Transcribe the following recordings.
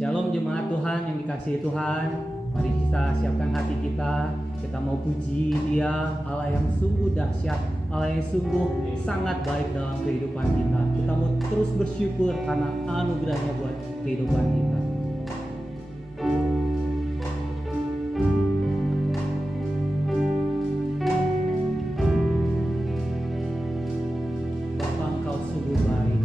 Shalom jemaat Tuhan yang dikasihi Tuhan. Mari kita siapkan hati kita. Kita mau puji Dia, Allah yang sungguh dahsyat, Allah yang sungguh sangat baik dalam kehidupan kita. Kita mau terus bersyukur karena anugerahnya buat kehidupan kita. Bapa, Engkau sungguh baik.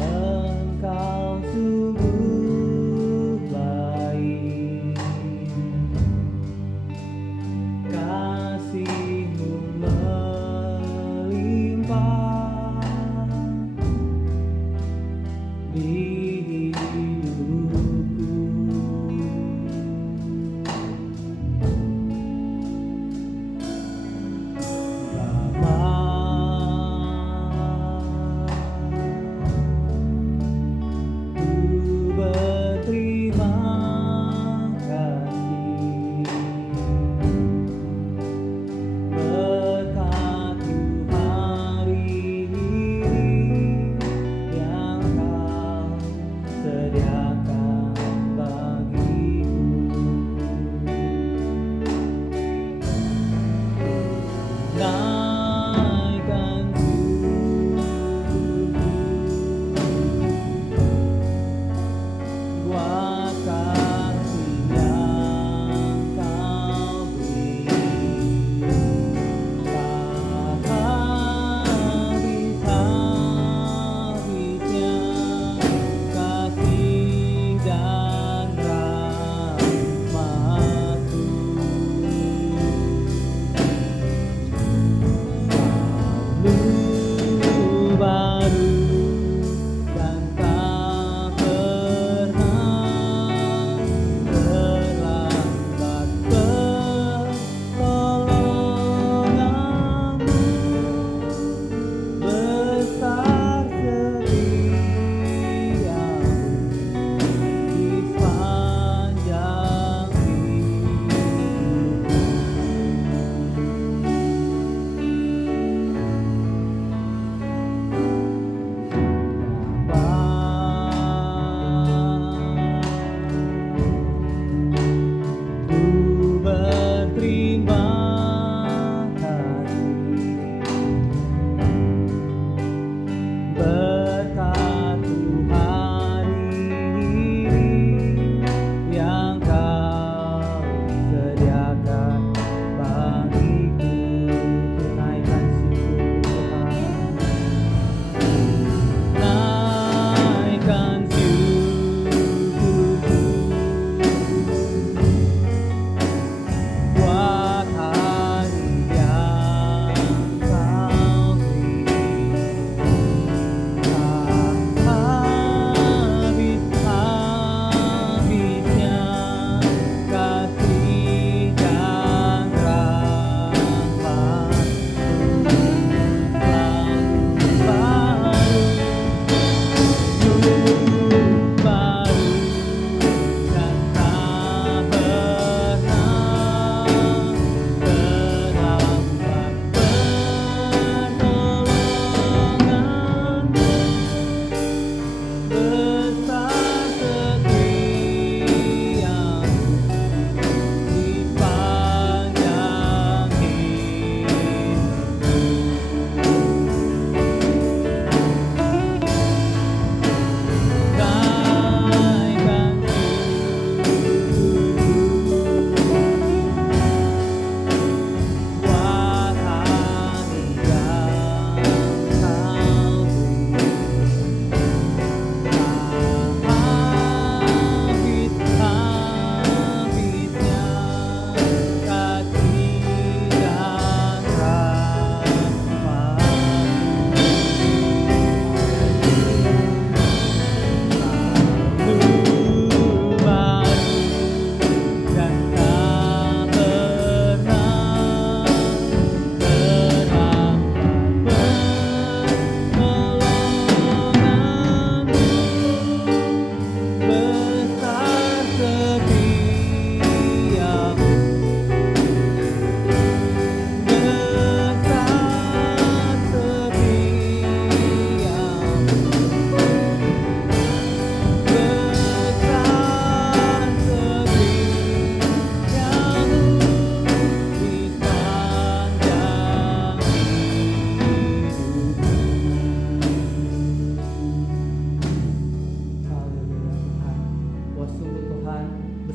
Engkau sungguh baik.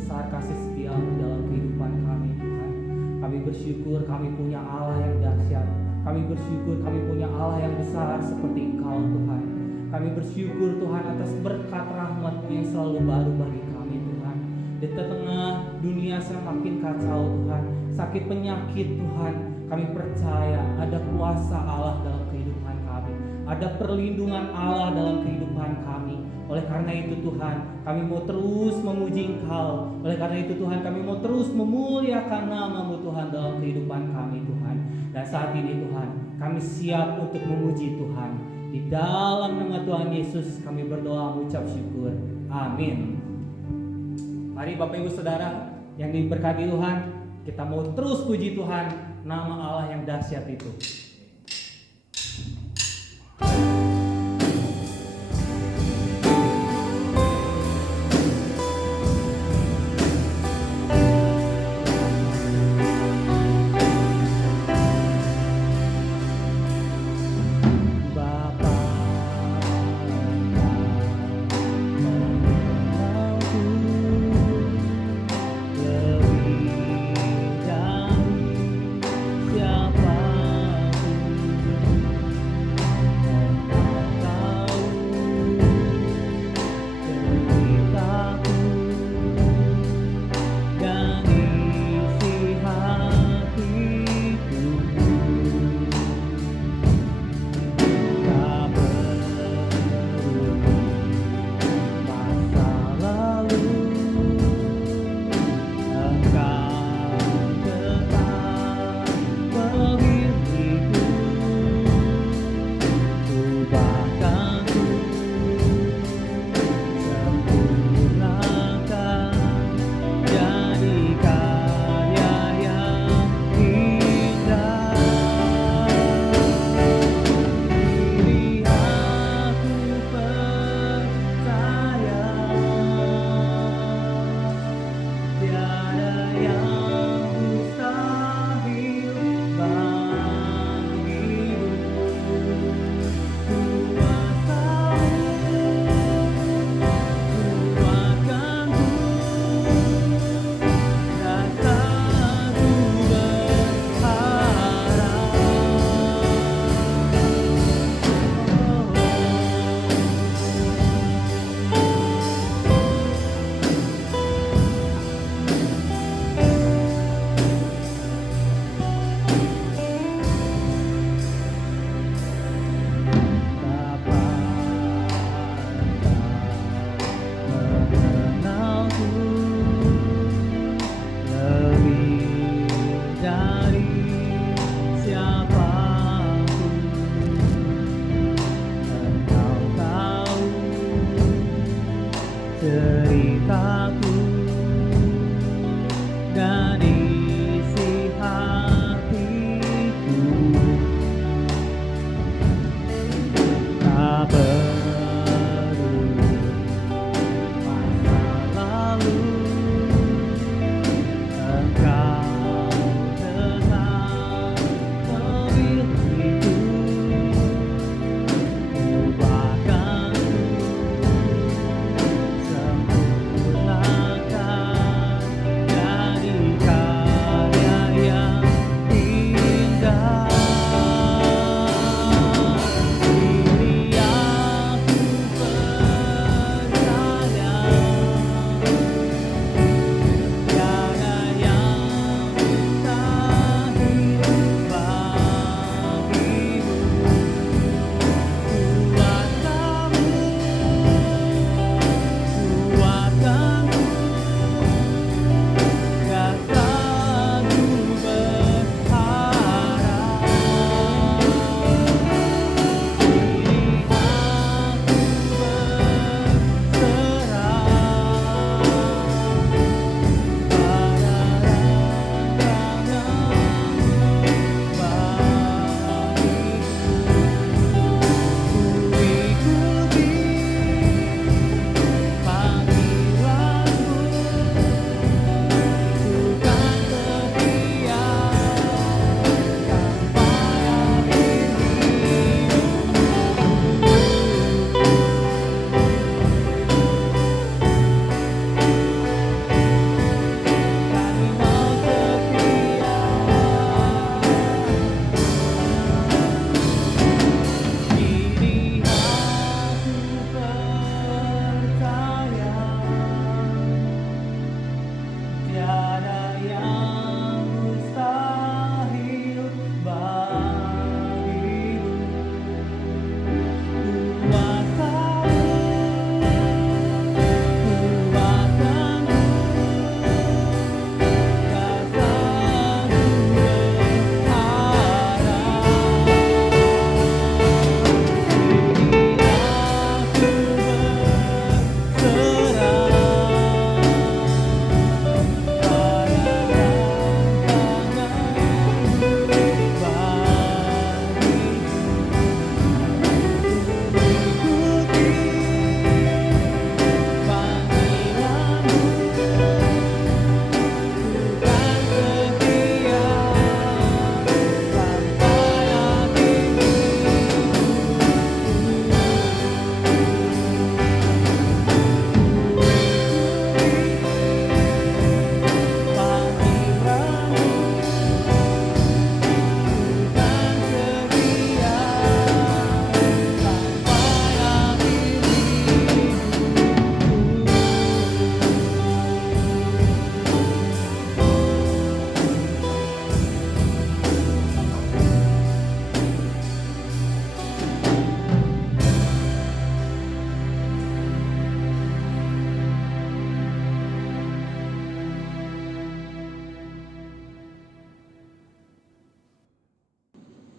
besar kasih setiamu dalam kehidupan kami Tuhan. Kami bersyukur kami punya Allah yang dahsyat. Kami bersyukur kami punya Allah yang besar seperti Engkau Tuhan. Kami bersyukur Tuhan atas berkat rahmat-Mu yang selalu baru bagi kami Tuhan. Di tengah dunia semakin kacau Tuhan, sakit penyakit Tuhan, kami percaya ada kuasa Allah dalam kehidupan kami. Ada perlindungan Allah dalam kehidupan kami. Oleh karena itu Tuhan, kami mau terus memuji Engkau. Oleh karena itu Tuhan, kami mau terus memuliakan nama-Mu Tuhan dalam kehidupan kami Tuhan. Dan saat ini Tuhan, kami siap untuk memuji Tuhan. Di dalam nama Tuhan Yesus kami berdoa mengucap syukur. Amin. Mari Bapak Ibu Saudara yang diberkati Tuhan, kita mau terus puji Tuhan, nama Allah yang dahsyat itu. Siapa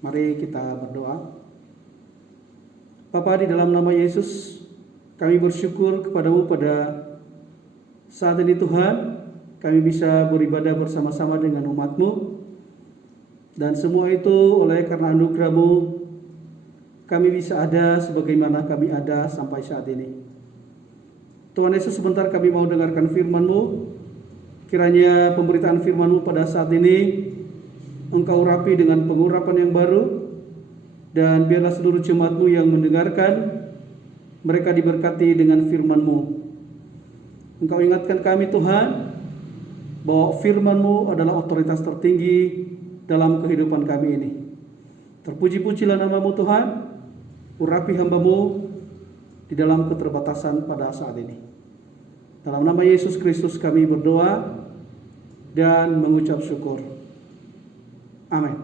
Mari kita berdoa. Bapa, di dalam nama Yesus, kami bersyukur kepadamu pada saat ini Tuhan, kami bisa beribadah bersama-sama dengan umat-Mu. Dan semua itu oleh karena anugerah-Mu, kami bisa ada sebagaimana kami ada sampai saat ini. Tuhan Yesus, sebentar kami mau dengarkan firman-Mu. Kiranya pemberitaan firman-Mu pada saat ini Engkau urapi dengan pengurapan yang baru. Dan biarlah seluruh jemaat-Mu yang mendengarkan, mereka diberkati dengan firman-Mu. Engkau ingatkan kami Tuhan, bahwa firman-Mu adalah otoritas tertinggi dalam kehidupan kami ini. Terpuji-pujilah nama-Mu Tuhan, urapi hamba-Mu di dalam keterbatasan pada saat ini. Dalam nama Yesus Kristus kami berdoa dan mengucap syukur. Amin.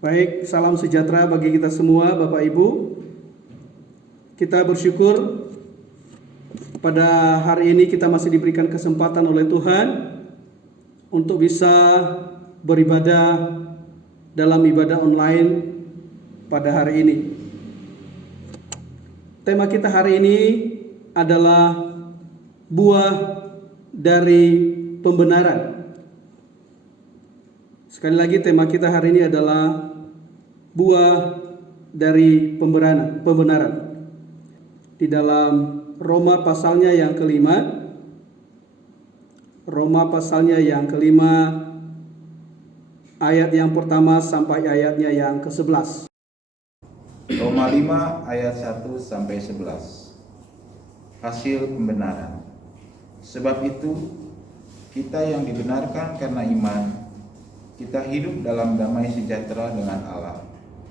Baik, salam sejahtera bagi kita semua Bapak Ibu. Kita bersyukur pada hari ini kita masih diberikan kesempatan oleh Tuhan untuk bisa beribadah dalam ibadah online pada hari ini. Tema kita hari ini adalah buah dari pembenaran. Sekali lagi tema kita hari ini adalah buah dari pembenaran. Di dalam Roma pasalnya yang kelima, ayat yang pertama sampai ayatnya yang ke-11. Roma 5 ayat 1 sampai 11. Hasil pembenaran. Sebab itu kita yang dibenarkan karena iman, kita hidup dalam damai sejahtera dengan Allah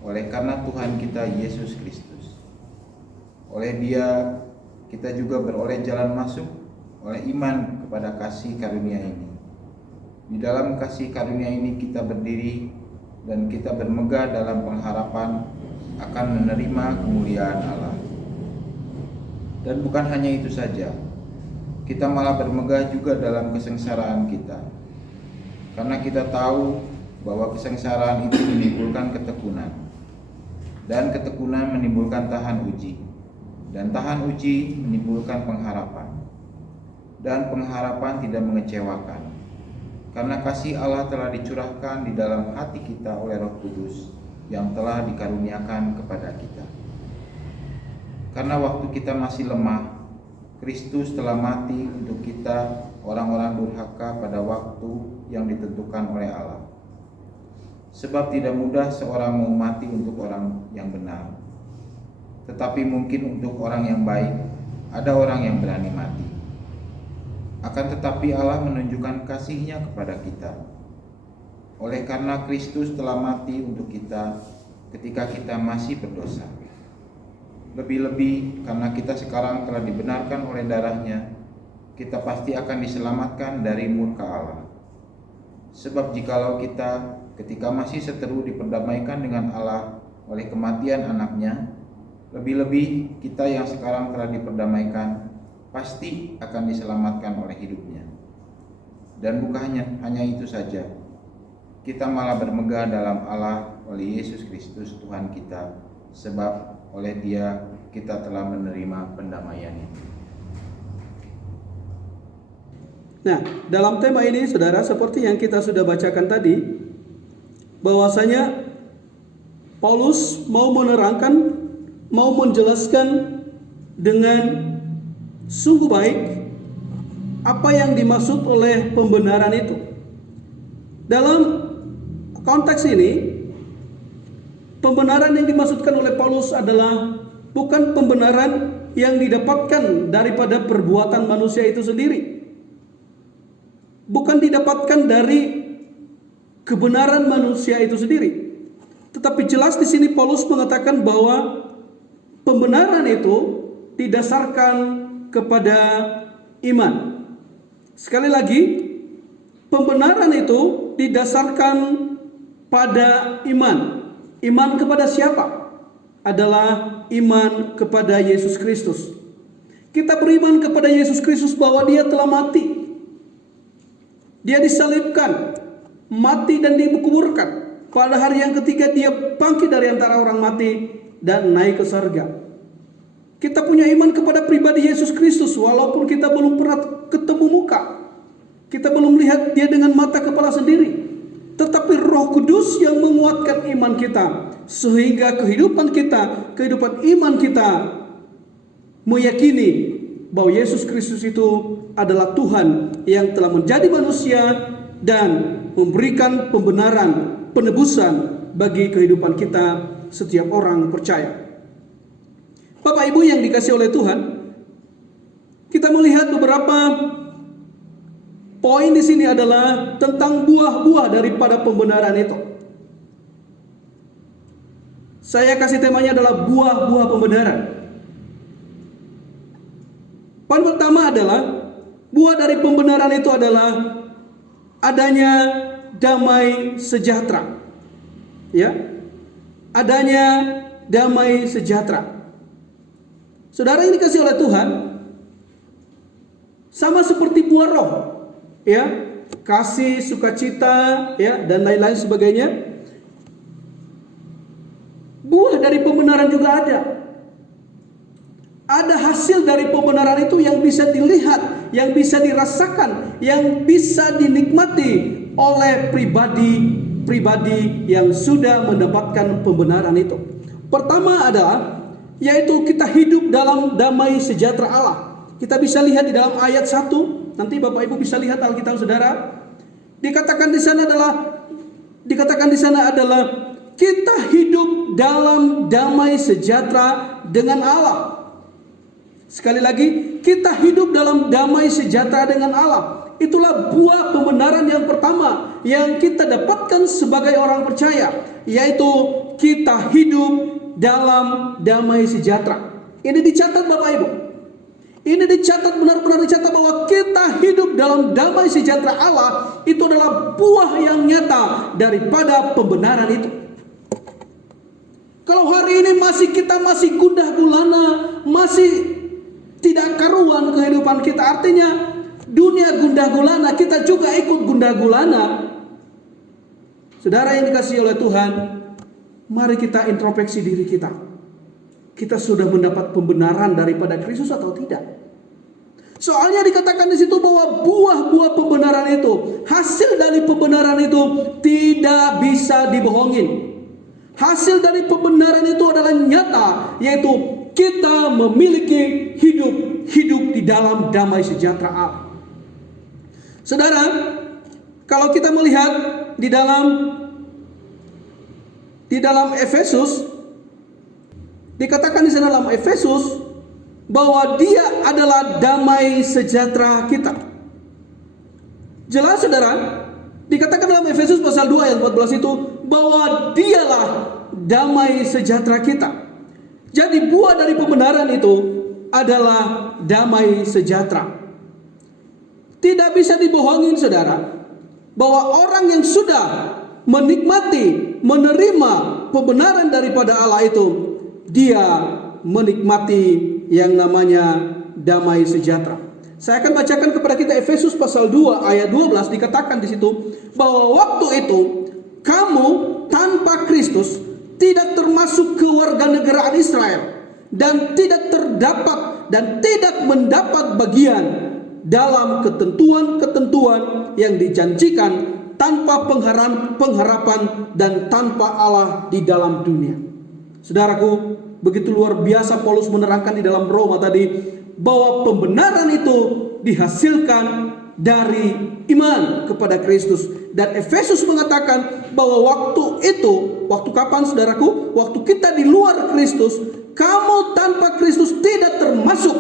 oleh karena Tuhan kita Yesus Kristus. Oleh Dia kita juga beroleh jalan masuk oleh iman kepada kasih karunia ini. Di dalam kasih karunia ini kita berdiri dan kita bermegah dalam pengharapan akan menerima kemuliaan Allah. Dan bukan hanya itu saja, kita malah bermegah juga dalam kesengsaraan kita. Karena kita tahu bahwa kesengsaraan itu menimbulkan ketekunan, dan ketekunan menimbulkan tahan uji, dan tahan uji menimbulkan pengharapan, dan pengharapan tidak mengecewakan, karena kasih Allah telah dicurahkan di dalam hati kita oleh Roh Kudus yang telah dikaruniakan kepada kita. Karena waktu kita masih lemah, Kristus telah mati untuk kita orang-orang durhaka pada waktu yang ditentukan oleh Allah. Sebab tidak mudah seorang mau mati untuk orang yang benar, tetapi mungkin untuk orang yang baik ada orang yang berani mati. Akan tetapi Allah menunjukkan kasih-Nya kepada kita, oleh karena Kristus telah mati untuk kita ketika kita masih berdosa. Lebih-lebih karena kita sekarang telah dibenarkan oleh darah-Nya, kita pasti akan diselamatkan dari murka Allah. Sebab jikalau kita ketika masih seteru diperdamaikan dengan Allah oleh kematian anaknya, lebih-lebih kita yang sekarang telah diperdamaikan pasti akan diselamatkan oleh hidupnya. Dan bukan hanya itu saja, kita malah bermegah dalam Allah oleh Yesus Kristus Tuhan kita, sebab oleh Dia kita telah menerima pendamaian itu. Nah, dalam tema ini saudara, seperti yang kita sudah bacakan tadi, bahwasanya Paulus mau menerangkan, mau menjelaskan dengan sungguh baik apa yang dimaksud oleh pembenaran itu. Dalam konteks ini, pembenaran yang dimaksudkan oleh Paulus adalah bukan pembenaran yang didapatkan daripada perbuatan manusia itu sendiri. Bukan didapatkan dari kebenaran manusia itu sendiri. Tetapi jelas di sini Paulus mengatakan bahwa pembenaran itu didasarkan kepada iman. Sekali lagi, pembenaran itu didasarkan pada iman. Iman kepada siapa? Adalah iman kepada Yesus Kristus. Kita beriman kepada Yesus Kristus bahwa Dia telah mati. Dia disalibkan, mati dan dikuburkan. Pada hari yang ketiga dia bangkit dari antara orang mati dan naik ke surga. Kita punya iman kepada pribadi Yesus Kristus walaupun kita belum pernah ketemu muka. Kita belum lihat dia dengan mata kepala sendiri. Tetapi Roh Kudus yang menguatkan iman kita sehingga kehidupan iman kita meyakini bahwa Yesus Kristus itu adalah Tuhan yang telah menjadi manusia dan memberikan pembenaran, penebusan bagi kehidupan kita setiap orang percaya. Bapak Ibu yang dikasihi oleh Tuhan, kita melihat beberapa poin di sini adalah tentang buah-buah daripada pembenaran itu. Saya kasih temanya adalah buah-buah pembenaran. Poin pertama adalah buah dari pembenaran itu adalah adanya damai sejahtera. Ya. Adanya damai sejahtera. Saudara yang dikasihi oleh Tuhan, sama seperti buah roh, ya, kasih, sukacita, ya, dan lain-lain sebagainya. Buah dari pembenaran juga ada. Ada hasil dari pembenaran itu yang bisa dilihat, yang bisa dirasakan, yang bisa dinikmati oleh pribadi yang sudah mendapatkan pembenaran itu. Pertama adalah yaitu kita hidup dalam damai sejahtera Allah. Kita bisa lihat di dalam ayat 1. Nanti Bapak Ibu bisa lihat Alkitab Saudara. Dikatakan di sana adalah kita hidup dalam damai sejahtera dengan Allah. Sekali lagi, kita hidup dalam damai sejahtera dengan Allah. Itulah buah pembenaran yang pertama yang kita dapatkan sebagai orang percaya, yaitu kita hidup dalam damai sejahtera. Ini dicatat Bapak Ibu. Ini dicatat, benar-benar dicatat bahwa kita hidup dalam damai sejahtera Allah. Itu adalah buah yang nyata daripada pembenaran itu. Kalau hari ini kita masih gundah gulana, masih tidak karuan kehidupan kita, artinya dunia gundah gulana, kita juga ikut gundah gulana. Saudara yang dikasihi oleh Tuhan, mari kita introspeksi diri kita. Kita sudah mendapat pembenaran daripada Kristus atau tidak? Soalnya dikatakan di situ bahwa buah-buah pembenaran itu, hasil dari pembenaran itu tidak bisa dibohongin. Hasil dari pembenaran itu adalah nyata, yaitu kita memiliki hidup di dalam damai sejahtera Allah. Saudara, kalau kita melihat di dalam Efesus, dikatakan di sana dalam Efesus bahwa dia adalah damai sejahtera kita. Jelas Saudara, dikatakan dalam Efesus pasal 2 ayat 14 itu bahwa dialah damai sejahtera kita. Jadi buah dari pembenaran itu adalah damai sejahtera. Tidak bisa dibohongin Saudara, bahwa orang yang sudah menikmati, menerima pembenaran daripada Allah itu, dia menikmati yang namanya damai sejahtera. Saya akan bacakan kepada kita Efesus pasal 2 ayat 12, dikatakan di situ bahwa waktu itu kamu tanpa Kristus tidak termasuk kewarganegaraan Israel dan tidak terdapat dan tidak mendapat bagian dalam ketentuan-ketentuan yang dijanjikan tanpa pengharapan dan tanpa Allah di dalam dunia. Saudaraku, begitu luar biasa Paulus menerangkan di dalam Roma tadi bahwa pembenaran itu dihasilkan dari iman kepada Kristus. Dan Efesus mengatakan bahwa waktu itu, waktu kapan Saudaraku? Waktu kita di luar Kristus, kamu tanpa Kristus tidak termasuk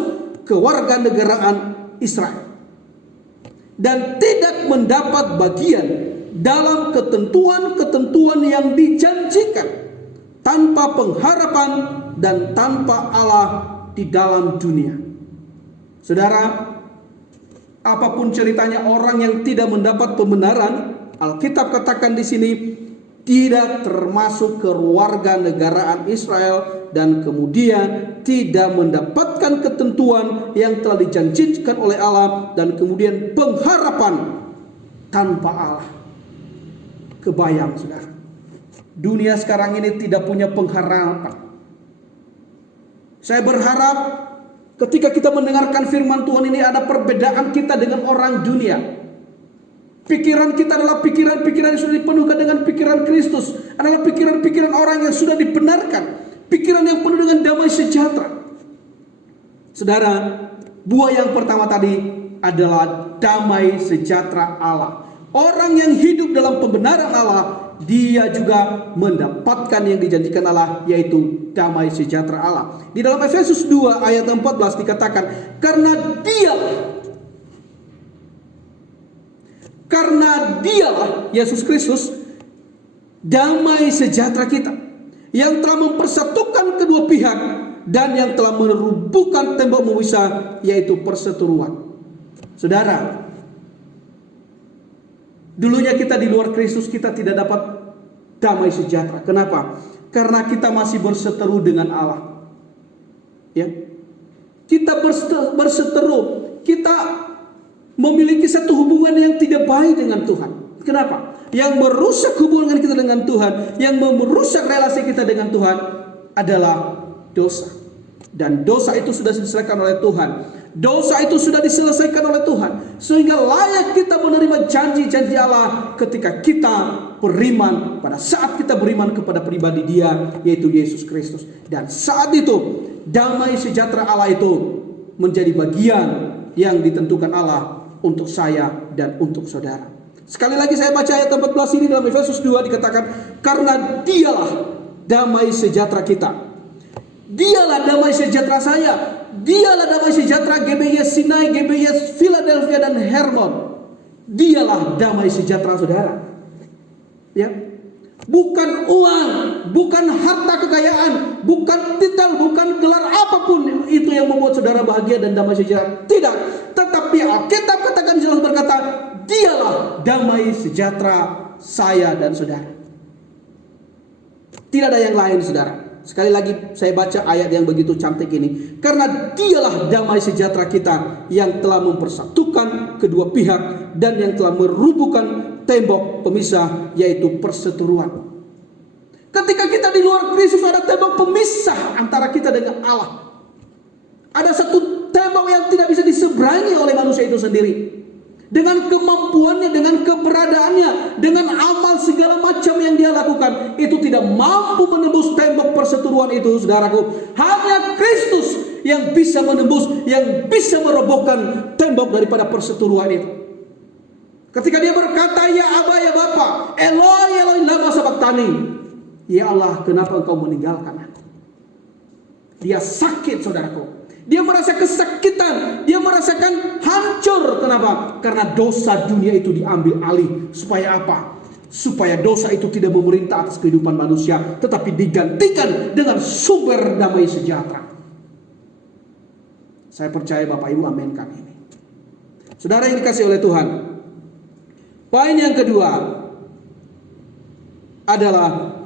kewarganegaraan Israel dan tidak mendapat bagian dalam ketentuan-ketentuan yang dijanjikan tanpa pengharapan dan tanpa Allah di dalam dunia. Saudara, apapun ceritanya orang yang tidak mendapat pembenaran, Alkitab katakan di sini tidak termasuk kewarganegaraan Israel dan kemudian tidak mendapatkan ketentuan yang telah dijanjikan oleh Allah dan kemudian pengharapan tanpa Allah. Kebayang saudara, dunia sekarang ini tidak punya pengharapan. Saya berharap ketika kita mendengarkan firman Tuhan ini ada perbedaan kita dengan orang dunia. Pikiran kita adalah pikiran-pikiran yang sudah dipenuhkan dengan pikiran Kristus. Adalah pikiran-pikiran orang yang sudah dibenarkan. Pikiran yang penuh dengan damai sejahtera. Saudara, buah yang pertama tadi adalah damai sejahtera Allah. Orang yang hidup dalam pembenaran Allah, dia juga mendapatkan yang dijanjikan Allah, yaitu damai sejahtera Allah. Di dalam Efesus 2 ayat 14 dikatakan, karena dialah Yesus Kristus damai sejahtera kita, yang telah mempersatukan kedua pihak dan yang telah merubuhkan tembok pemisah, yaitu perseteruan. Saudara, dulunya kita di luar Kristus, kita tidak dapat damai sejahtera. Kenapa? Karena kita masih berseteru dengan Allah. Ya, kita berseteru, kita memiliki satu hubungan yang tidak baik dengan Tuhan. Kenapa? Yang merusak hubungan kita dengan Tuhan, yang merusak relasi kita dengan Tuhan adalah dosa. Dan dosa itu sudah diselesaikan oleh Tuhan. Dosa itu sudah diselesaikan oleh Tuhan, sehingga layak kita menerima janji-janji Allah ketika kita beriman, pada saat kita beriman kepada pribadi Dia, yaitu Yesus Kristus. Dan saat itu damai sejahtera Allah itu menjadi bagian yang ditentukan Allah untuk saya dan untuk saudara. Sekali lagi saya baca ayat 14 ini dalam Efesus 2 dikatakan, karena dialah damai sejahtera kita. Dialah damai sejahtera saya. Dialah damai sejahtera GBI Sinai, GBI Philadelphia dan Hermon. Dialah damai sejahtera saudara. Ya. Bukan uang, bukan harta kekayaan, bukan titel, bukan gelar apapun itu yang membuat saudara bahagia dan damai sejahtera. Tidak. Tetapi Alkitab katakan jelas berkata, dialah damai sejahtera saya dan saudara. Tidak ada yang lain saudara. Sekali lagi saya baca ayat yang begitu cantik ini. Karena dialah damai sejahtera kita, yang telah mempersatukan kedua pihak dan yang telah merubuhkan tembok pemisah, yaitu perseteruan. Ketika kita di luar Kristus, ada tembok pemisah antara kita dengan Allah. Ada satu tembok yang tidak bisa diseberangi oleh manusia itu sendiri. Dengan kemampuannya, dengan keberadaannya, dengan amal segala macam yang dia lakukan, itu tidak mampu menembus tembok perseteruan itu, saudaraku. Hanya Kristus yang bisa menembus, yang bisa merobohkan tembok daripada perseteruan itu. Ketika dia berkata, ya Aba, ya Bapa, Eloi, Eloi, lama sabachthani. Ya Allah, kenapa engkau meninggalkan aku? Dia sakit, saudaraku. Dia merasa kesakitan, dia merasakan hancur. Kenapa? Karena dosa dunia itu diambil alih. Supaya apa? Supaya dosa itu tidak memerintah atas kehidupan manusia, tetapi digantikan dengan sumber damai sejahtera. Saya percaya Bapak Ibu amenkan ini. Saudara yang dikasihi oleh Tuhan, poin yang kedua adalah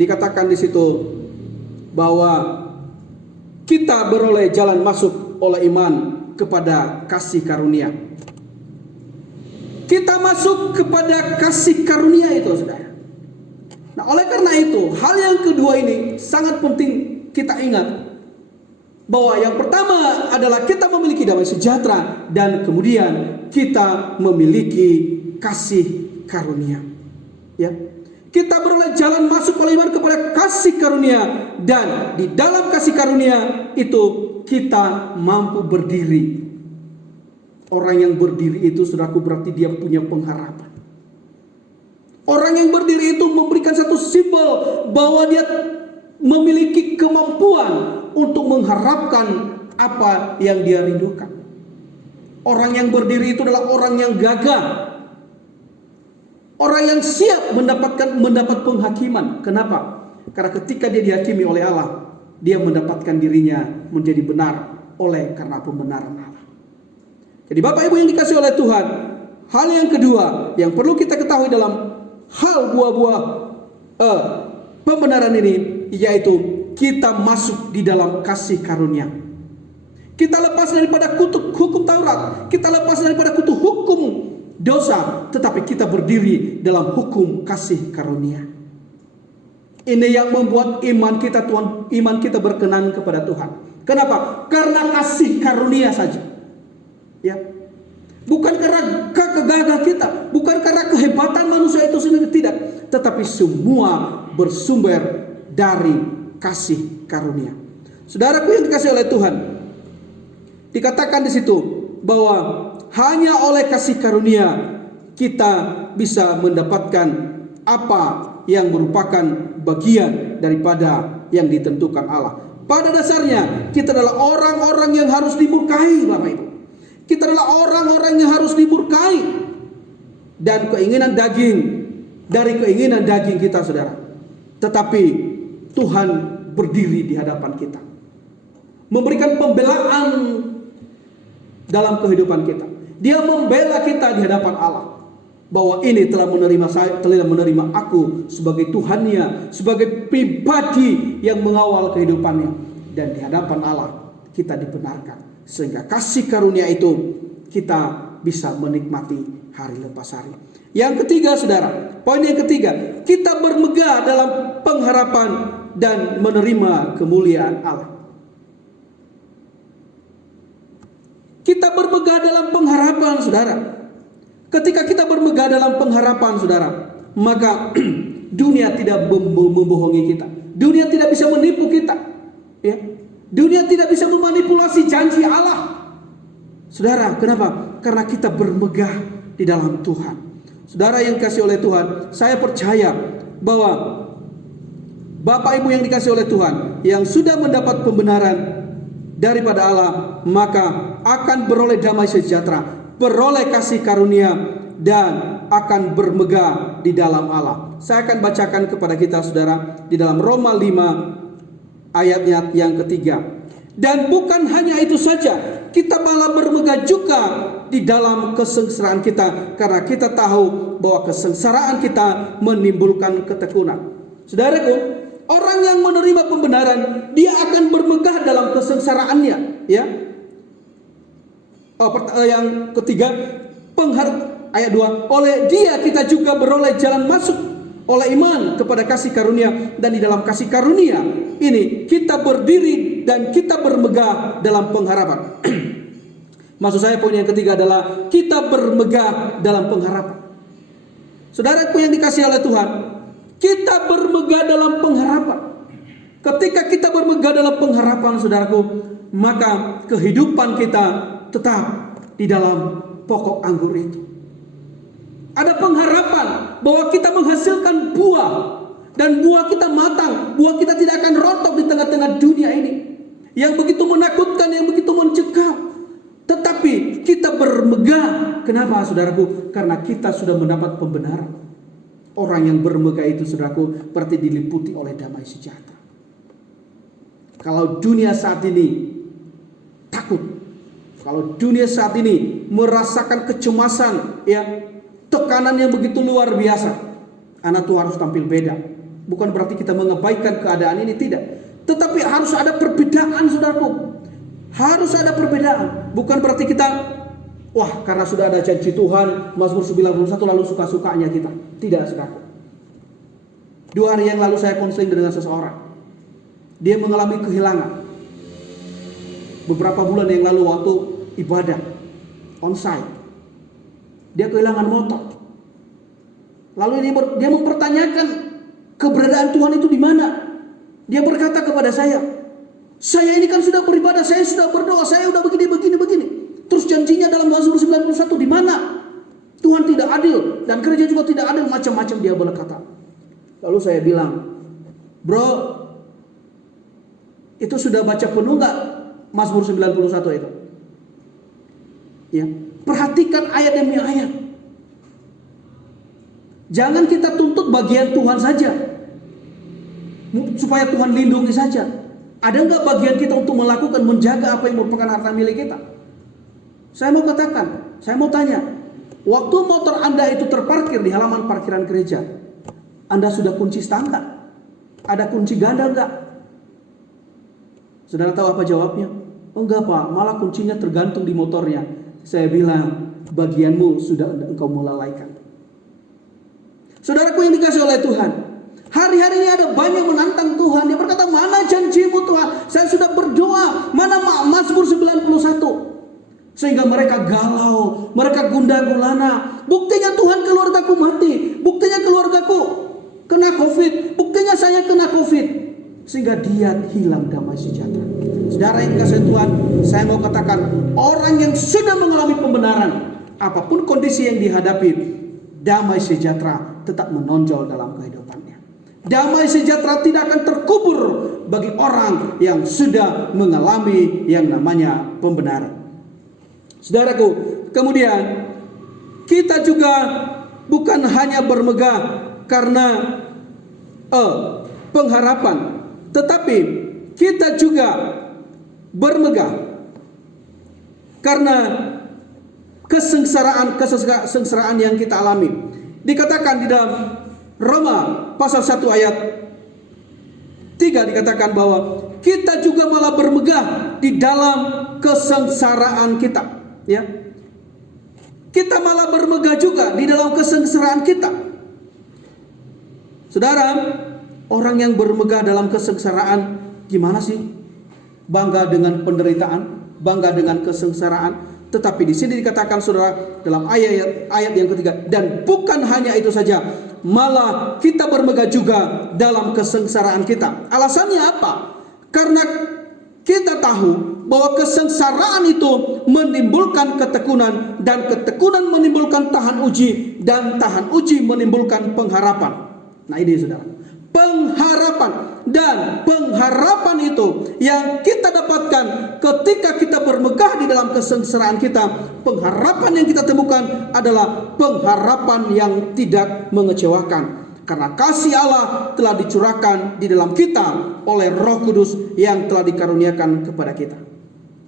dikatakan di situ bahwa kita beroleh jalan masuk oleh iman kepada kasih karunia. Kita masuk kepada kasih karunia itu, saudara. Nah, oleh karena itu, hal yang kedua ini sangat penting kita ingat. Bahwa yang pertama adalah kita memiliki damai sejahtera, dan kemudian kita memiliki kasih karunia. Ya. Kita beroleh jalan masuk oleh iman kepada kasih karunia, dan di dalam kasih karunia itu kita mampu berdiri. Orang yang berdiri itu, saudaraku, berarti dia punya pengharapan. Orang yang berdiri itu memberikan satu simbol bahwa dia memiliki kemampuan untuk mengharapkan apa yang dia rindukan. Orang yang berdiri itu adalah orang yang gagah. Orang yang siap mendapat penghakiman. Kenapa? Karena ketika dia dihakimi oleh Allah, dia mendapatkan dirinya menjadi benar oleh karena pembenaran Allah. Jadi Bapak Ibu yang dikasihi oleh Tuhan, hal yang kedua yang perlu kita ketahui dalam hal buah-buah pembenaran ini, yaitu kita masuk di dalam kasih karunia. Kita lepas daripada kutuk hukum Taurat, kita lepas daripada kutuk hukum dosa, tetapi kita berdiri dalam hukum kasih karunia. Ini yang membuat iman kita berkenan kepada Tuhan. Kenapa? Karena kasih karunia saja. Ya. Bukan karena kegagah kita, bukan karena kehebatan manusia itu sendiri, tidak, tetapi semua bersumber dari kasih karunia. Saudaraku yang dikasihi oleh Tuhan, dikatakan di situ bahwa hanya oleh kasih karunia kita bisa mendapatkan apa yang merupakan bagian daripada yang ditentukan Allah. Pada dasarnya kita adalah orang-orang yang harus dimurkai, Bapak Ibu. Kita adalah orang-orang yang harus dimurkai. Dan keinginan daging, dari keinginan daging kita, saudara. Tetapi Tuhan berdiri di hadapan kita, memberikan pembelaan dalam kehidupan kita. Dia membela kita di hadapan Allah, bahwa ini telah menerima aku sebagai Tuhannya, sebagai pribadi yang mengawal kehidupannya. Dan di hadapan Allah kita dibenarkan, sehingga kasih karunia itu kita bisa menikmati hari lepas hari. Yang ketiga, saudara, poin yang ketiga, kita bermegah dalam pengharapan dan menerima kemuliaan Allah. Kita bermegah dalam pengharapan, saudara. Ketika kita bermegah dalam pengharapan, saudara, maka dunia tidak membohongi kita. Dunia tidak bisa menipu kita. Ya. Dunia tidak bisa memanipulasi janji Allah. Saudara, kenapa? Karena kita bermegah di dalam Tuhan. Saudara yang dikasihi oleh Tuhan, saya percaya bahwa Bapak Ibu yang dikasihi oleh Tuhan, yang sudah mendapat pembenaran daripada Allah, maka akan beroleh damai sejahtera, beroleh kasih karunia, dan akan bermegah di dalam Allah. Saya akan bacakan kepada kita, saudara, di dalam Roma 5 ayatnya yang ketiga. Dan bukan hanya itu saja, kita malah bermegah juga di dalam kesengsaraan kita, karena kita tahu bahwa kesengsaraan kita menimbulkan ketekunan. Saudaraku, orang yang menerima pembenaran, dia akan bermegah dalam kesengsaraannya, ya. Yang ketiga, ayat 2, oleh dia kita juga beroleh jalan masuk oleh iman kepada kasih karunia, dan di dalam kasih karunia ini kita berdiri dan kita bermegah dalam pengharapan. Maksud saya poin yang ketiga adalah kita bermegah dalam pengharapan. Saudaraku yang dikasihi oleh Tuhan, kita bermegah dalam pengharapan. Ketika kita bermegah dalam pengharapan, saudaraku, maka kehidupan kita tetap di dalam pokok anggur itu. Ada pengharapan bahwa kita menghasilkan buah, dan buah kita matang, buah kita tidak akan rontok di tengah-tengah dunia ini yang begitu menakutkan, yang begitu mencekam. Tetapi kita bermegah. Kenapa, saudaraku? Karena kita sudah mendapat pembenaran. Orang yang bermegah itu, saudaraku, berarti diliputi oleh damai sejahtera. Kalau dunia saat ini takut, kalau dunia saat ini merasakan kecemasan, ya, tekanan yang begitu luar biasa, anak Tuhan harus tampil beda. Bukan berarti kita mengabaikan keadaan ini, tidak. Tetapi harus ada perbedaan, saudaraku. Harus ada perbedaan. Bukan berarti kita, wah, karena sudah ada janji Tuhan, Mazmur 91, lalu suka-sukanya kita. Tidak, saudaraku. 2 hari yang lalu saya konseling dengan seseorang. Dia mengalami kehilangan. Beberapa bulan yang lalu waktu ibadah onsite, dia kehilangan motor. Lalu dia mempertanyakan keberadaan Tuhan itu di mana. Dia berkata kepada saya ini kan sudah beribadah, saya sudah berdoa, saya sudah begini. Terus janjinya dalam Mazmur 91 di mana? Tuhan tidak adil dan gereja juga tidak adil, macam-macam dia berkata. Lalu saya bilang, bro, itu sudah baca penuh nggak Mazmur 91 itu? Ya, perhatikan ayat demi ayat. Jangan kita tuntut bagian Tuhan saja, supaya Tuhan lindungi saja. Ada nggak bagian kita untuk melakukan, menjaga apa yang merupakan harta milik kita? Saya mau katakan, saya mau tanya, waktu motor Anda itu terparkir di halaman parkiran gereja, Anda sudah kunci stangga? Ada kunci ganda enggak? Saudara tahu apa jawabnya? Oh enggak, Pak, malah kuncinya tergantung di motornya. Saya bilang, bagianmu sudah engkau melalaikan. Saudaraku yang dikasihi oleh Tuhan, hari-hari ini ada banyak menantang Tuhan. Dia berkata, mana janjimu Tuhan? Saya sudah berdoa, mana Mazmur 91? Sehingga mereka galau, mereka gundah gulana. Buktinya Tuhan, keluargaku mati. Buktinya keluargaku kena COVID. Buktinya saya kena COVID. Sehingga dia hilang damai sejahtera. Saudara yang dikasihi Tuhan, saya mau katakan, orang yang sudah mengalami pembenaran, apapun kondisi yang dihadapi, damai sejahtera tetap menonjol dalam kehidupannya. Damai sejahtera tidak akan terkubur bagi orang yang sudah mengalami yang namanya pembenaran. Saudaraku, kemudian kita juga bukan hanya bermegah karena pengharapan, tetapi kita juga bermegah karena kesengsaraan yang kita alami. Dikatakan di dalam Roma pasal 1 ayat 3 dikatakan bahwa kita juga malah bermegah di dalam kesengsaraan kita, ya. Kita malah bermegah juga di dalam kesengsaraan kita. Saudara, orang yang bermegah dalam kesengsaraan gimana sih? Bangga dengan penderitaan, bangga dengan kesengsaraan. Tetapi di sini dikatakan saudara dalam ayat yang ketiga, dan bukan hanya itu saja, malah kita bermegah juga dalam kesengsaraan kita. Alasannya apa? Karena kita tahu bahwa kesengsaraan itu menimbulkan ketekunan, dan ketekunan menimbulkan tahan uji, dan tahan uji menimbulkan pengharapan. Nah ini saudara, pengharapan. Dan pengharapan itu yang kita dapatkan ketika kita bermegah di dalam kesengsaraan kita. Pengharapan yang kita temukan adalah pengharapan yang tidak mengecewakan, karena kasih Allah telah dicurahkan di dalam kita oleh Roh Kudus yang telah dikaruniakan kepada kita.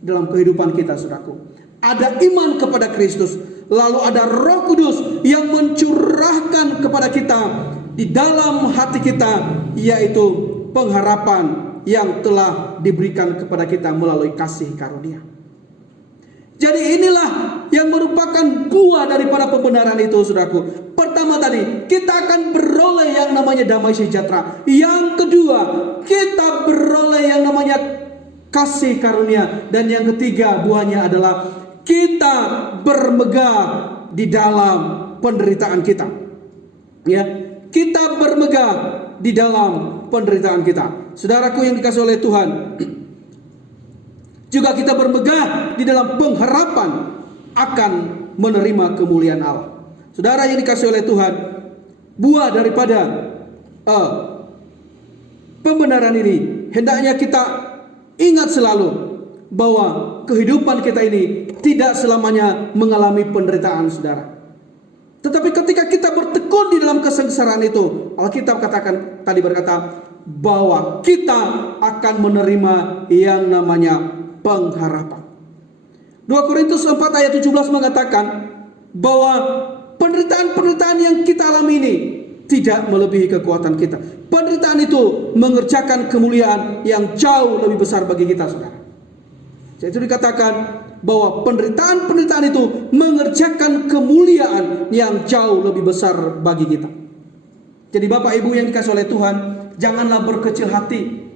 Dalam kehidupan kita, saudaraku, ada iman kepada Kristus, lalu ada Roh Kudus yang mencurahkan kepada kita di dalam hati kita, yaitu pengharapan yang telah diberikan kepada kita melalui kasih karunia. Jadi inilah yang merupakan buah daripada pembenaran itu, saudaraku. Pertama tadi, kita akan beroleh yang namanya damai sejahtera. Yang kedua, kita beroleh yang namanya kasih karunia. Dan yang ketiga, buahnya adalah kita bermegah di dalam penderitaan kita. Ya, kita bermegah di dalam penderitaan kita. Saudaraku yang dikasihi oleh Tuhan, juga kita bermegah di dalam pengharapan akan menerima kemuliaan Allah. Saudara yang dikasihi oleh Tuhan, buah daripada pembenaran ini hendaknya kita ingat selalu bahwa kehidupan kita ini tidak selamanya mengalami penderitaan, saudara. Tetapi ketika kita bertekun di dalam kesengsaraan itu, Alkitab katakan tadi berkata bahwa kita akan menerima yang namanya pengharapan. 2 Korintus 4 ayat 17 mengatakan bahwa penderitaan-penderitaan yang kita alami ini tidak melebihi kekuatan kita. Penderitaan itu mengerjakan kemuliaan yang jauh lebih besar bagi kita, saudara. Itu dikatakan bahwa penderitaan-penderitaan itu mengerjakan kemuliaan yang jauh lebih besar bagi kita. Jadi Bapak Ibu yang dikasihi oleh Tuhan, janganlah berkecil hati.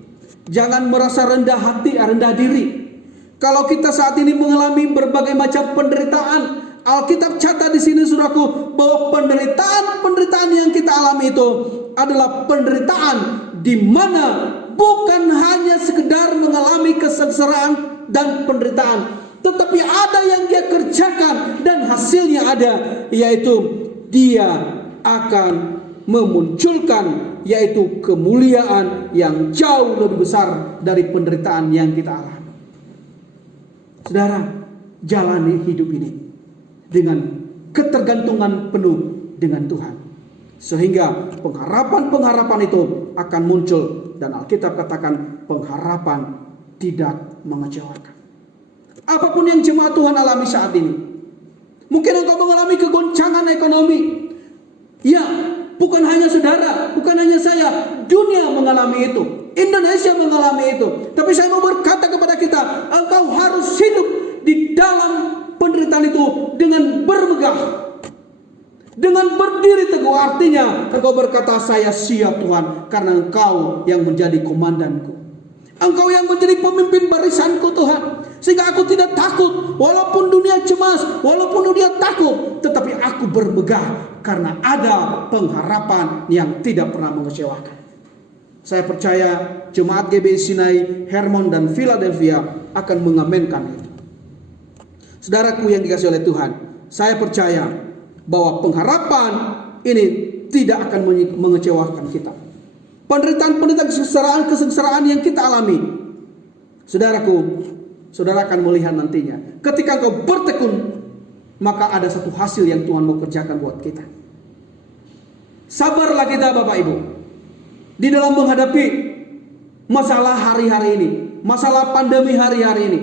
Jangan merasa rendah hati, rendah diri. Kalau kita saat ini mengalami berbagai macam penderitaan, Alkitab catat di sini, saudaraku, bahwa penderitaan yang kita alami itu adalah penderitaan di mana bukan hanya sekedar mengalami kesengsaraan dan penderitaan, tetapi ada yang dia kerjakan dan hasilnya ada, yaitu dia akan memunculkan yaitu kemuliaan yang jauh lebih besar dari penderitaan yang kita alami. Saudara, jalani hidup ini dengan ketergantungan penuh dengan Tuhan, sehingga pengharapan-pengharapan itu akan muncul, dan Alkitab katakan pengharapan tidak mengecewakan. Apapun yang jemaat Tuhan alami saat ini, mungkin engkau mengalami kegoncangan ekonomi. Ya, bukan hanya saudara, bukan hanya saya, dunia mengalami itu, Indonesia mengalami itu. Tapi saya mau berkata kepada kita, engkau harus hidup di dalam penderitaan itu dengan artinya engkau berkata, saya siap Tuhan, karena engkau yang menjadi komandanku. Engkau yang menjadi pemimpin barisanku Tuhan. Sehingga aku tidak takut, walaupun dunia cemas, walaupun dunia takut, tetapi aku bermegah karena ada pengharapan yang tidak pernah mengecewakan. Saya percaya jemaat GBI Sinai, Hermon dan Philadelphia akan mengamenkan itu. Saudaraku yang dikasihi oleh Tuhan, saya percaya bahwa pengharapan ini tidak akan mengecewakan kita. Penderitaan-penderitaan, kesengsaraan yang kita alami, saudaraku, saudara akan melihat nantinya. Ketika engkau bertekun, maka ada satu hasil yang Tuhan mau kerjakan buat kita. Sabarlah kita Bapak Ibu, di dalam menghadapi masalah hari-hari ini, masalah pandemi hari-hari ini.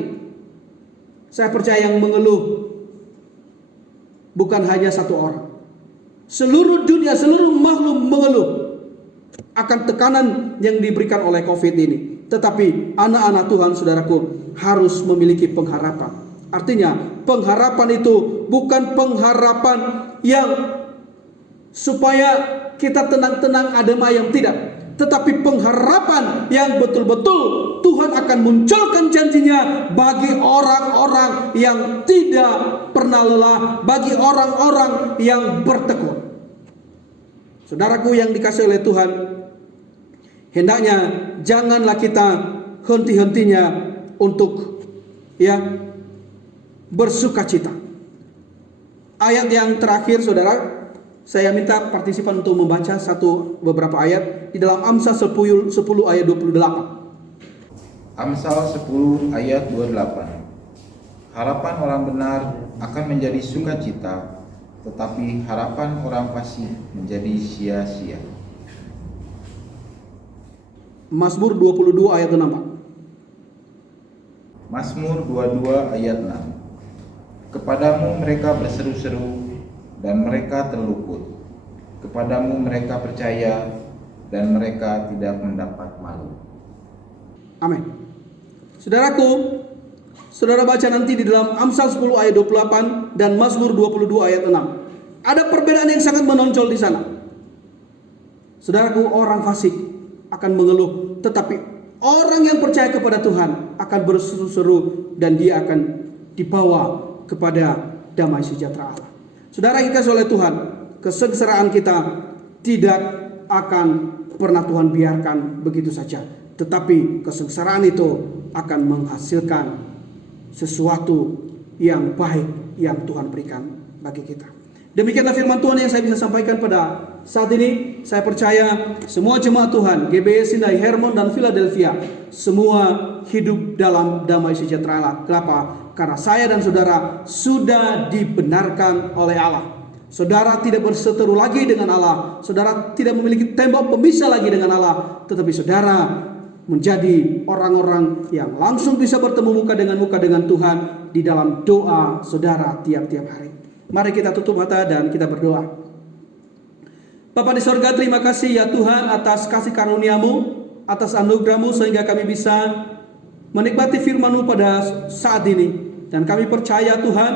Saya percaya yang mengeluh bukan hanya satu orang. Seluruh dunia, seluruh makhluk mengeluh akan tekanan yang diberikan oleh COVID ini. Tetapi anak-anak Tuhan, saudaraku, harus memiliki pengharapan. Artinya pengharapan itu bukan pengharapan yang supaya kita tenang-tenang adem ayem, tidak. Tetapi pengharapan yang betul-betul Tuhan akan munculkan janjinya bagi orang-orang yang tidak pernah lelah, bagi orang-orang yang bertekun. Saudaraku yang dikasihi oleh Tuhan, hendaknya janganlah kita henti-hentinya untuk bersukacita. Ayat yang terakhir, saudara, saya minta partisipan untuk membaca beberapa ayat di dalam Amsal 10 ayat 28. Amsal 10 ayat 28. Harapan orang benar akan menjadi sukacita, tetapi harapan orang fasik menjadi sia-sia. Mazmur 22 ayat 6. Mazmur 22 ayat 6. Kepadamu mereka berseru-seru dan mereka terluput. Kepadamu mereka percaya dan mereka tidak mendapat malu. Amin. Saudaraku, saudara baca nanti di dalam Amsal 10 ayat 28 dan Mazmur 22 ayat 6. Ada perbedaan yang sangat menonjol di sana. Saudaraku, orang fasik akan mengeluh, tetapi orang yang percaya kepada Tuhan akan berseru-seru dan dia akan dibawa kepada damai sejahtera Allah. Saudara yang dikasihi oleh Tuhan, kesengsaraan kita tidak akan pernah Tuhan biarkan begitu saja. Tetapi kesengsaraan itu akan menghasilkan sesuatu yang baik yang Tuhan berikan bagi kita. Demikianlah firman Tuhan yang saya bisa sampaikan pada saat ini. Saya percaya semua jemaat Tuhan, GBI Sinai, Hermon dan Philadelphia, semua hidup dalam damai sejahtera Allah. Kenapa? Karena saya dan saudara sudah dibenarkan oleh Allah. Saudara tidak berseteru lagi dengan Allah. Saudara tidak memiliki tembok pemisah lagi dengan Allah. Tetapi saudara menjadi orang-orang yang langsung bisa bertemu muka dengan Tuhan di dalam doa saudara tiap-tiap hari. Mari kita tutup mata dan kita berdoa. Bapa di sorga, terima kasih ya Tuhan atas kasih karunia-Mu, atas anugerah-Mu sehingga kami bisa menikmati firman-Mu pada saat ini. Dan kami percaya Tuhan,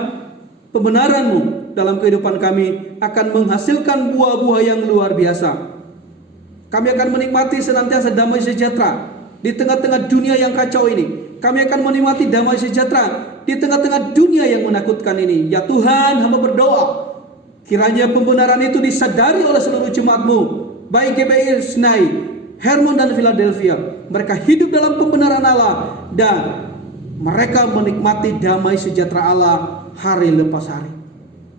pembenaran-Mu dalam kehidupan kami akan menghasilkan buah-buah yang luar biasa. Kami akan menikmati senantiasa damai sejahtera di tengah-tengah dunia yang kacau ini. Kami akan menikmati damai sejahtera di tengah-tengah dunia yang menakutkan ini. Ya Tuhan, hamba berdoa, kiranya pembenaran itu disadari oleh seluruh jemaat-Mu, baik GBI Sinai, Hermon dan Philadelphia. Mereka hidup dalam pembenaran Allah dan mereka menikmati damai sejahtera Allah hari lepas hari.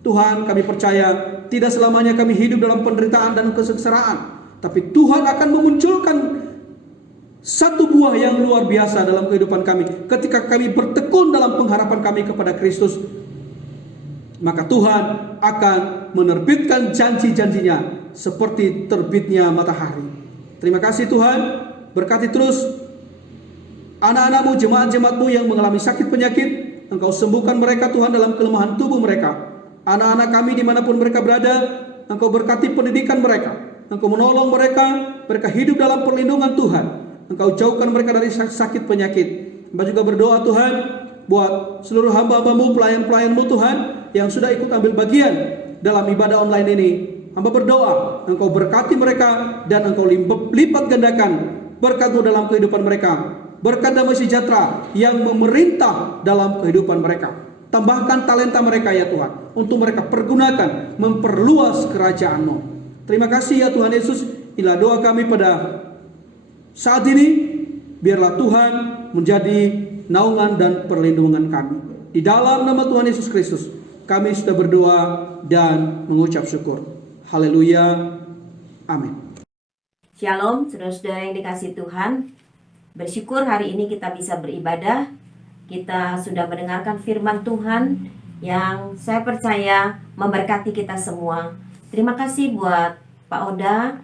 Tuhan, kami percaya tidak selamanya kami hidup dalam penderitaan dan kesengsaraan, tapi Tuhan akan memunculkan satu buah yang luar biasa dalam kehidupan kami. Ketika kami bertekun dalam pengharapan kami kepada Kristus, maka Tuhan akan menerbitkan janji-janjinya seperti terbitnya matahari. Terima kasih Tuhan, berkati terus anak-anak-Mu, jemaat-jemaat-Mu yang mengalami sakit penyakit. Engkau sembuhkan mereka Tuhan dalam kelemahan tubuh mereka. Anak-anak kami dimanapun mereka berada, Engkau berkati pendidikan mereka. Engkau menolong mereka, mereka hidup dalam perlindungan Tuhan. Engkau jauhkan mereka dari sakit penyakit. Hamba juga berdoa Tuhan buat seluruh hamba-hamba-Mu, pelayan-pelayan-Mu Tuhan yang sudah ikut ambil bagian dalam ibadah online ini. hamba berdoa Engkau berkati mereka dan Engkau lipat gandakan berkat-Mu dalam kehidupan mereka. Berkat damai sejahtera yang memerintah dalam kehidupan mereka. Tambahkan talenta mereka ya Tuhan, untuk mereka pergunakan memperluas kerajaan-Mu. Terima kasih ya Tuhan Yesus. Inilah doa kami pada saat ini. Biarlah Tuhan menjadi naungan dan perlindungan kami. Di dalam nama Tuhan Yesus Kristus kami sudah berdoa dan mengucap syukur. Haleluya. Amin. Shalom, saudara-saudara yang dikasihi Tuhan. Bersyukur hari ini kita bisa beribadah. Kita sudah mendengarkan firman Tuhan yang saya percaya memberkati kita semua. Terima kasih buat Pak Oda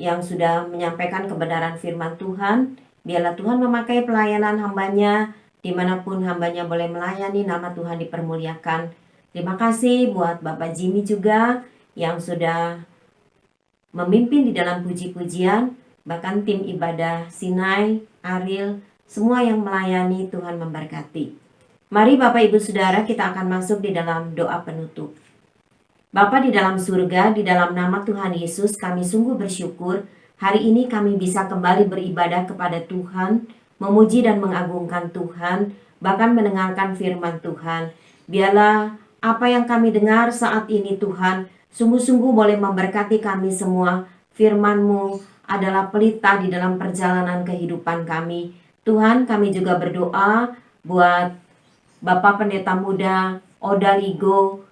yang sudah menyampaikan kebenaran firman Tuhan. Biarlah Tuhan memakai pelayanan hambanya, dimanapun hambanya boleh melayani, nama Tuhan dipermuliakan. Terima kasih buat Bapak Jimmy juga yang sudah memimpin di dalam puji-pujian, bahkan tim ibadah Sinai, Ariel, semua yang melayani. Tuhan memberkati. Mari Bapak Ibu Saudara, kita akan masuk di dalam doa penutup. Bapa di dalam surga, di dalam nama Tuhan Yesus, kami sungguh bersyukur hari ini kami bisa kembali beribadah kepada Tuhan, memuji dan mengagungkan Tuhan, bahkan mendengarkan firman Tuhan. Biarlah apa yang kami dengar saat ini Tuhan, sungguh-sungguh boleh memberkati kami semua. Firman-Mu adalah pelita di dalam perjalanan kehidupan kami. Tuhan, kami juga berdoa buat Bapak Pendeta Muda Oda Ligo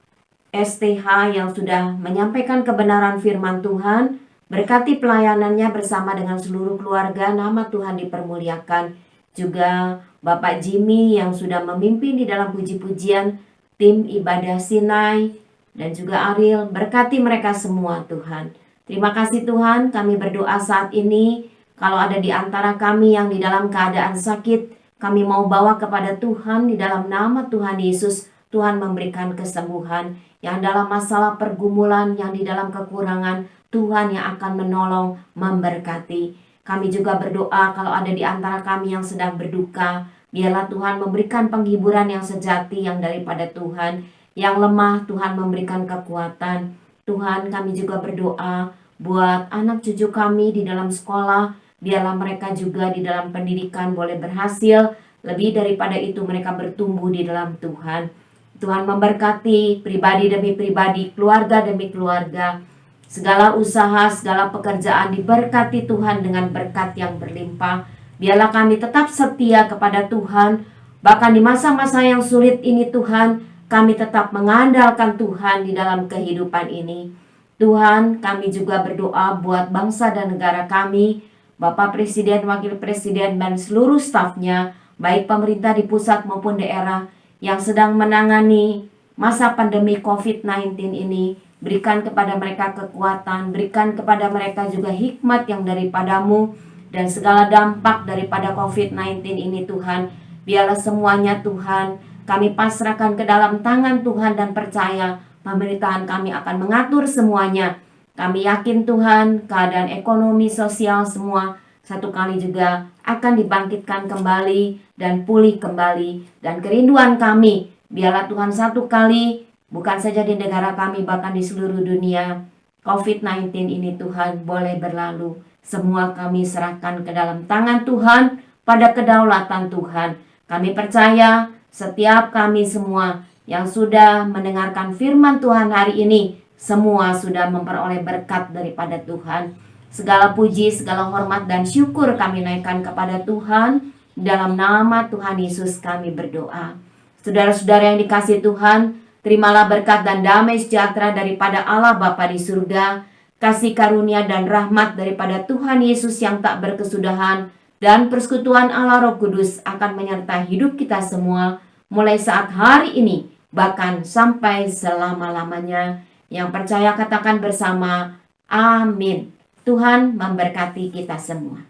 STH yang sudah menyampaikan kebenaran firman Tuhan. Berkati pelayanannya bersama dengan seluruh keluarga, nama Tuhan dipermuliakan. Juga Bapak Jimmy yang sudah memimpin di dalam puji-pujian, tim ibadah Sinai, dan juga Ariel, berkati mereka semua Tuhan. Terima kasih Tuhan, kami berdoa saat ini, kalau ada di antara kami yang di dalam keadaan sakit, kami mau bawa kepada Tuhan di dalam nama Tuhan Yesus. Tuhan memberikan kesembuhan, yang dalam masalah pergumulan, yang di dalam kekurangan, Tuhan yang akan menolong, memberkati. Kami juga berdoa kalau ada di antara kami yang sedang berduka, biarlah Tuhan memberikan penghiburan yang sejati yang daripada Tuhan. Yang lemah, Tuhan memberikan kekuatan. Tuhan, kami juga berdoa buat anak cucu kami di dalam sekolah, biarlah mereka juga di dalam pendidikan boleh berhasil. Lebih daripada itu mereka bertumbuh di dalam Tuhan. Tuhan memberkati pribadi demi pribadi, keluarga demi keluarga. Segala usaha, segala pekerjaan diberkati Tuhan dengan berkat yang berlimpah. Biarlah kami tetap setia kepada Tuhan. Bahkan di masa-masa yang sulit ini Tuhan, kami tetap mengandalkan Tuhan di dalam kehidupan ini. Tuhan, kami juga berdoa buat bangsa dan negara kami, Bapak Presiden, Wakil Presiden, dan seluruh stafnya, baik pemerintah di pusat maupun daerah, yang sedang menangani masa pandemi COVID-19 ini. Berikan kepada mereka kekuatan, berikan kepada mereka juga hikmat yang daripada-Mu, dan segala dampak daripada COVID-19 ini Tuhan, biarlah semuanya Tuhan, kami pasrahkan ke dalam tangan Tuhan dan percaya pemerintahan kami akan mengatur semuanya. Kami yakin Tuhan, keadaan ekonomi, sosial semua satu kali juga akan dibangkitkan kembali dan pulih kembali. Dan kerinduan kami, biarlah Tuhan satu kali, bukan saja di negara kami, bahkan di seluruh dunia, COVID-19 ini Tuhan boleh berlalu. Semua kami serahkan ke dalam tangan Tuhan, pada kedaulatan Tuhan. Kami percaya setiap kami semua yang sudah mendengarkan firman Tuhan hari ini, semua sudah memperoleh berkat daripada Tuhan. Segala puji, segala hormat dan syukur kami naikkan kepada Tuhan. Dalam nama Tuhan Yesus kami berdoa. Saudara-saudara yang dikasihi Tuhan, terimalah berkat dan damai sejahtera daripada Allah Bapa di surga, kasih karunia dan rahmat daripada Tuhan Yesus yang tak berkesudahan, dan persekutuan Allah Roh Kudus akan menyertai hidup kita semua, mulai saat hari ini, bahkan sampai selama-lamanya. Yang percaya katakan bersama, amin. Tuhan memberkati kita semua.